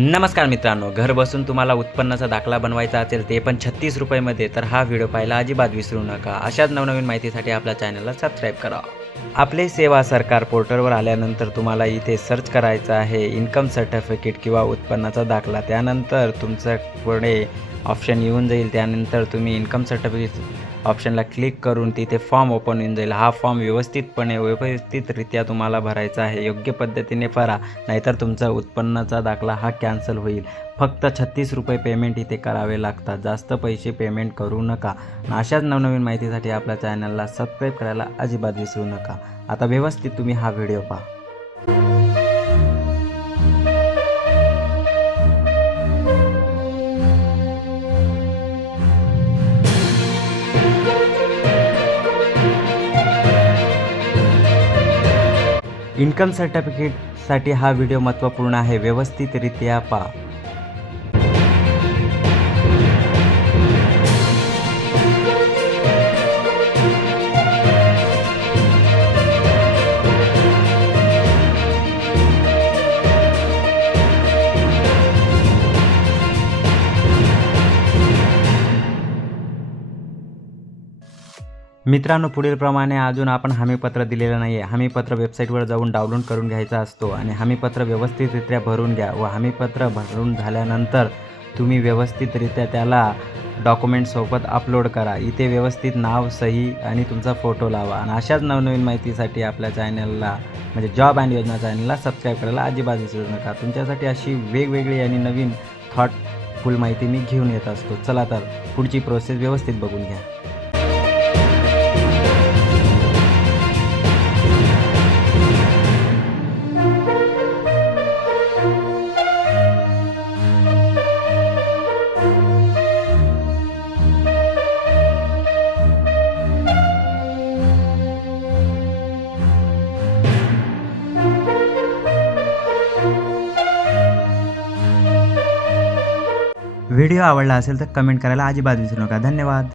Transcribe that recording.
नमस्कार मित्रांनो घर बसून तुम्हाला उत्पन्नाचा दाखला बनवायचा असेल ते पण छत्तीस रुपयामध्ये तर हा व्हिडिओ पाहायला अजिबात विसरू नका. अशाच नवनवीन माहितीसाठी आपल्या चॅनलला सबस्क्राईब करा. आपले सेवा सरकार पोर्टलवर आल्यानंतर तुम्हाला इथे सर्च करायचं आहे इन्कम सर्टिफिकेट किंवा उत्पन्नाचा दाखला. त्यानंतर तुमचं पुढे ऑप्शन येऊन जाईल. त्यानंतर तुम्ही इन्कम सर्टिफिकेट ऑप्शनला क्लिक करून तिथे फॉर्म ओपन होऊन जाईल. हा फॉर्म व्यवस्थितपणे व्यवस्थितरित्या तुम्हाला भरायचा आहे. योग्य पद्धतीने भरा नाहीतर तुमचा उत्पन्नाचा दाखला हा कॅन्सल होईल. फक्त छत्तीस रुपये पेमेंट इथे करावे लागतात. जास्त पैसे पेमेंट करू नका. अशाच नवनवीन माहितीसाठी आपल्या चॅनलला सबस्क्राईब करायला अजिबात विसरू नका. आता व्यवस्थित तुम्ही हा व्हिडिओ पहा. इन्कम सर्टिफिकेटसाठी हा व्हिडिओ महत्त्वपूर्ण आहे. व्यवस्थितरित्या पहा. मित्रांनो पुढीलप्रमाणे अजून आपण हमीपत्र दिलेलं नाही आहे हमीपत्र वेबसाईटवर जाऊन डाउनलोड करून घ्यायचा असतो आणि हमीपत्र व्यवस्थितरित्या भरून घ्या व हमीपत्र भरून झाल्यानंतर तुम्ही व्यवस्थितरित्या त्याला डॉक्युमेंटसोबत अपलोड करा. इथे व्यवस्थित नाव सही आणि तुमचा फोटो लावा आणि अशाच नवनवीन माहितीसाठी आपल्या चॅनलला म्हणजे जॉब अँड योजना चॅनलला सबस्क्राईब करायला अजिबात विसरू नका. तुमच्यासाठी अशी वेगवेगळी आणि नवीन थॉटफुल माहिती मी घेऊन येत असतो. चला तर पुढची प्रोसेस व्यवस्थित बघून घ्या. व्हिडिओ आवडला असेल तर कमेंट करायला अजिबात विसरू नका. धन्यवाद.